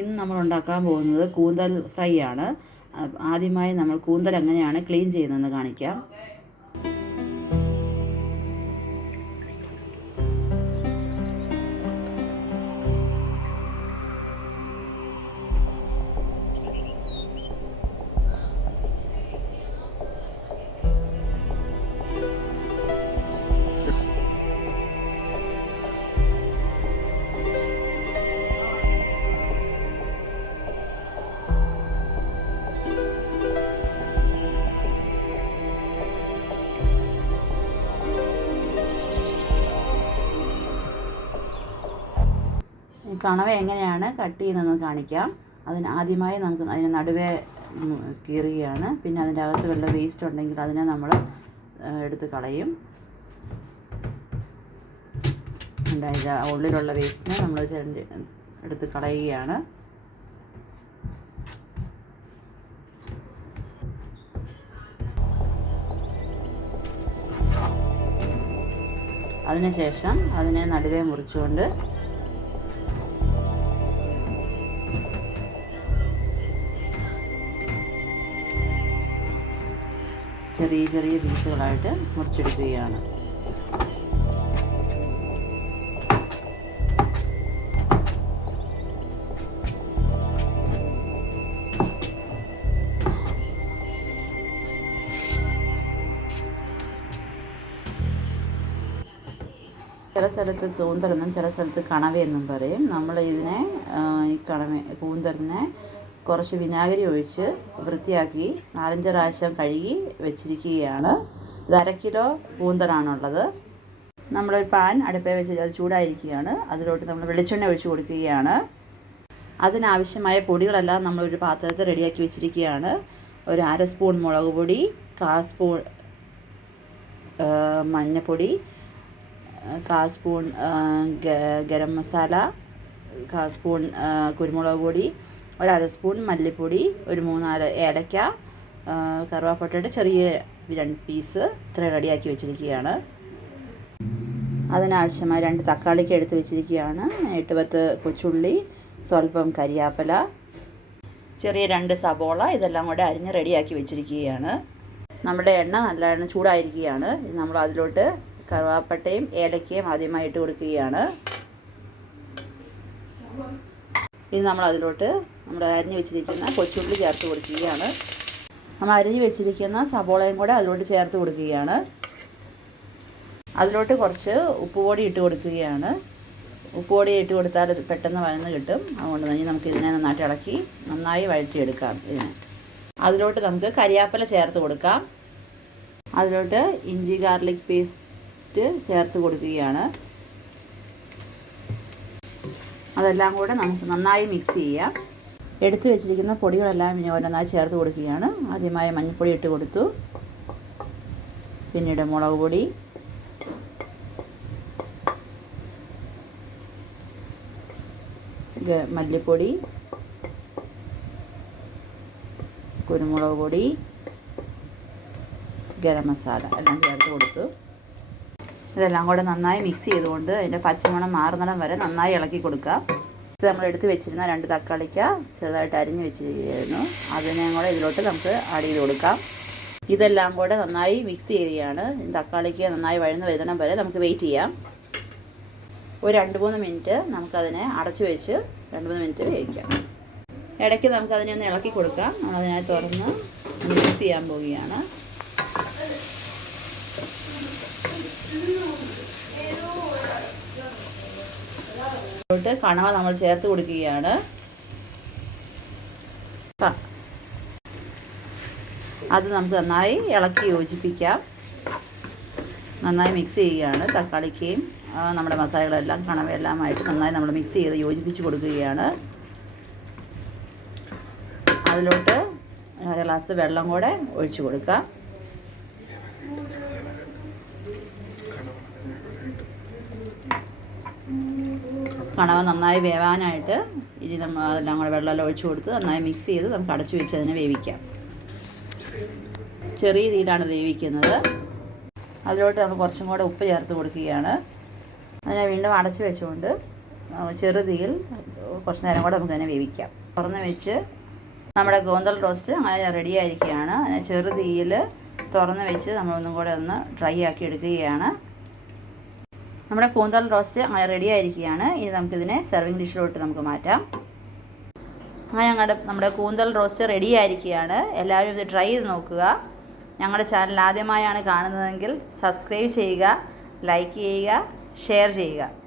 ഇന്ന് നമ്മൾ ഉണ്ടാക്കാൻ പോകുന്നത് കൂന്തൽ ഫ്രൈ ആണ്. ആദ്യമായി നമ്മൾ കൂന്തൽ എങ്ങനെയാണ് ക്ലീൻ ചെയ്യുന്നതെന്ന് കാണിക്കാം. കണവ എങ്ങനെയാണ് കട്ട് ചെയ്യുന്നതെന്ന് കാണിക്കാം. ആദ്യമായി നമുക്ക് അതിന് നടുവേ കീറുകയാണ്. പിന്നെ അതിൻ്റെ അകത്ത് വല്ല വേസ്റ്റ് ഉണ്ടെങ്കിൽ അതിനെ നമ്മൾ എടുത്ത് കളയും. അതിൻ്റെ ഉള്ളിലുള്ള വേസ്റ്റിനെ നമ്മൾ എടുത്ത് കളയുകയാണ്. അതിനുശേഷം അതിനെ നടുവേ മുറിച്ചുകൊണ്ട് ചെറിയ ചെറിയ പീസുകളായിട്ട് മുറിച്ചെടുക്കുകയാണ്. ചില സ്ഥലത്ത് കൂന്തലെന്നും ചില സ്ഥലത്ത് കണവയെന്നും പറയും. നമ്മൾ ഇതിനെ കൂന്തലിനെ കുറച്ച് വിനാഗിരി ഒഴിച്ച് വൃത്തിയാക്കി 4-5 പ്രാവശ്യം കഴുകി വെച്ചിരിക്കുകയാണ്. ഇത് 1/2 കിലോ കൂന്തലാണുള്ളത്. നമ്മളൊരു പാൻ അടുപ്പേ വെച്ച് അത് ചൂടായിരിക്കുകയാണ്. അതിലോട്ട് നമ്മൾ വെളിച്ചെണ്ണ ഒഴിച്ച് കൊടുക്കുകയാണ്. അതിനാവശ്യമായ പൊടികളെല്ലാം നമ്മളൊരു പാത്രത്തിൽ റെഡിയാക്കി വെച്ചിരിക്കുകയാണ്. ഒരു 1/2 സ്പൂൺ മുളക് പൊടി, 1/4 സ്പൂൺ മഞ്ഞൾപ്പൊടി, 1/4 സ്പൂൺ ഗരം മസാല, 1/4 സ്പൂൺ കുരുമുളക് പൊടി, 1/2 സ്പൂൺ മല്ലിപ്പൊടി, ഒരു 3-4 ഏലക്ക, കറുവാപ്പട്ടയുടെ ചെറിയ 2 പീസ് ഇത്ര റെഡിയാക്കി വെച്ചിരിക്കുകയാണ്. അതിനാവശ്യമായ 2 തക്കാളിക്ക് എടുത്ത് വെച്ചിരിക്കുകയാണ്. 8-10 കൊച്ചുള്ളി, സ്വല്പം കരിയാപ്പല, ചെറിയ 2 സബോള, ഇതെല്ലാം കൂടെ അരിഞ്ഞ് റെഡിയാക്കി വെച്ചിരിക്കുകയാണ്. നമ്മുടെ എണ്ണ നല്ല ചൂടായിരിക്കുകയാണ്. നമ്മൾ അതിലോട്ട് കറുവാപ്പട്ടയും ഏലക്കയും ആദ്യമായി ഇട്ട് കൊടുക്കുകയാണ്. ഇനി നമ്മൾ അതിലോട്ട് നമ്മൾ അരിഞ്ഞ് വെച്ചിരിക്കുന്ന കൊച്ചുള്ളി ചേർത്ത് കൊടുക്കുകയാണ്. നമ്മൾ അരിഞ്ഞ് വെച്ചിരിക്കുന്ന സബോളയും കൂടെ അതിലോട്ട് ചേർത്ത് കൊടുക്കുകയാണ്. അതിലോട്ട് കുറച്ച് ഉപ്പുപൊടി ഇട്ട് കൊടുക്കുകയാണ്. ഉപ്പുപൊടി ഇട്ട് കൊടുത്താൽ അത് പെട്ടെന്ന് വഴന്ന് കിട്ടും. അതുകൊണ്ട് തന്നെ നമുക്ക് ഇതിനെ നന്നായിട്ട് ഇളക്കി നന്നായി വഴറ്റിയെടുക്കാം. അതിലോട്ട് നമുക്ക് കരിയാപ്പല ചേർത്ത് കൊടുക്കാം. അതിലോട്ട് ഇഞ്ചി ഗാർലിക് പേസ്റ്റ് ചേർത്ത് കൊടുക്കുകയാണ്. അതെല്ലാം കൂടെ നമുക്ക് നന്നായി മിക്സ് ചെയ്യാം. എടുത്ത് വെച്ചിരിക്കുന്ന പൊടികളെല്ലാം ഇനി ഓരോന്നായി ചേർത്ത് കൊടുക്കുകയാണ്. ആദ്യമായി മഞ്ഞൾപ്പൊടി ഇട്ട് കൊടുത്തു. പിന്നീട് മുളക് പൊടി, മല്ലിപ്പൊടി, കുരുമുളക് പൊടി, ഗരം മസാല എല്ലാം ചേർത്ത് കൊടുത്തു. ഇതെല്ലാം കൂടെ നന്നായി മിക്സ് ചെയ്തുകൊണ്ട് അതിൻ്റെ പച്ചമണം മാറുന്നിടം വരെ നന്നായി ഇളക്കി കൊടുക്കാം. ഇത് നമ്മൾ എടുത്ത് വെച്ചിരുന്ന 2 തക്കാളിക്ക ചെറുതായിട്ട് അരിഞ്ഞ് വെച്ചിരിക്കുന്നു. അതിനെയും കൂടെ ഇതിലോട്ട് നമുക്ക് ആഡ് ചെയ്ത് കൊടുക്കാം. ഇതെല്ലാം കൂടെ നന്നായി മിക്സ് ചെയ്യുകയാണ്. തക്കാളിക്ക് നന്നായി വഴന്ന് വരുന്നിടം വരെ നമുക്ക് വെയിറ്റ് ചെയ്യാം. ഒരു 2-3 മിനിറ്റ് നമുക്കതിനെ അടച്ചു വെച്ച് 2-3 മിനിറ്റ് വേവിക്കാം. ഇടയ്ക്ക് നമുക്കതിനെ ഒന്ന് ഇളക്കി കൊടുക്കാം. അതിനെ തുറന്ന് മിക്സ് ചെയ്യാൻ പോവുകയാണ്. കണവ നമ്മൾ ചേർത്ത് കൊടുക്കുകയാണ്. അത് നമുക്ക് നന്നായി ഇളക്കി യോജിപ്പിക്കാം. നന്നായി മിക്സ് ചെയ്യുകയാണ്. തക്കാളിക്കയും നമ്മുടെ മസാലകളെല്ലാം കണവയെല്ലാമായിട്ട് നന്നായി നമ്മൾ മിക്സ് ചെയ്ത് യോജിപ്പിച്ച് കൊടുക്കുകയാണ്. അതിലോട്ട് 1 ഗ്ലാസ് വെള്ളം കൂടെ ഒഴിച്ച് കൊടുക്കാം. കണവ നന്നായി വേവാനായിട്ട് ഇനി നമ്മൾ അതെല്ലാം കൂടെ വെള്ളമെല്ലാം ഒഴിച്ച് കൊടുത്ത് നന്നായി മിക്സ് ചെയ്ത് നമുക്ക് അടച്ചു വെച്ച് അതിനെ വേവിക്കാം. ചെറിയ തീയിലാണ് വേവിക്കുന്നത്. അതിലോട്ട് നമ്മൾ കുറച്ചും കൂടെ ഉപ്പ് ചേർത്ത് കൊടുക്കുകയാണ്. അതിനെ വീണ്ടും അടച്ചു വെച്ചുകൊണ്ട് ചെറുതീയിൽ കുറച്ച് നേരം കൂടെ നമുക്ക് തന്നെ വേവിക്കാം. തുറന്ന് വെച്ച് നമ്മുടെ കൂന്തൽ റോസ്റ്റ് അങ്ങനെ റെഡി ആയിരിക്കുകയാണ്. അങ്ങനെ ചെറുതീയിൽ തുറന്ന് വെച്ച് നമ്മളൊന്നും കൂടെ ഒന്ന് ഡ്രൈ ആക്കി എടുക്കുകയാണ്. നമ്മുടെ കൂന്തൽ റോസ്റ്റ് അങ്ങനെ റെഡി ആയിരിക്കുകയാണ്. ഇനി നമുക്കിതിനെ സെർവിങ് ഡിഷിലോട്ട് നമുക്ക് മാറ്റാം. അങ്ങനെ നമ്മുടെ കൂന്തൽ റോസ്റ്റ് റെഡി ആയിരിക്കുകയാണ്. എല്ലാവരും ഇത് ട്രൈ ചെയ്ത് നോക്കുക. ഞങ്ങളുടെ ചാനൽ ആദ്യമായാണ് കാണുന്നതെങ്കിൽ സബ്സ്ക്രൈബ് ചെയ്യുക, ലൈക്ക് ചെയ്യുക, ഷെയർ ചെയ്യുക.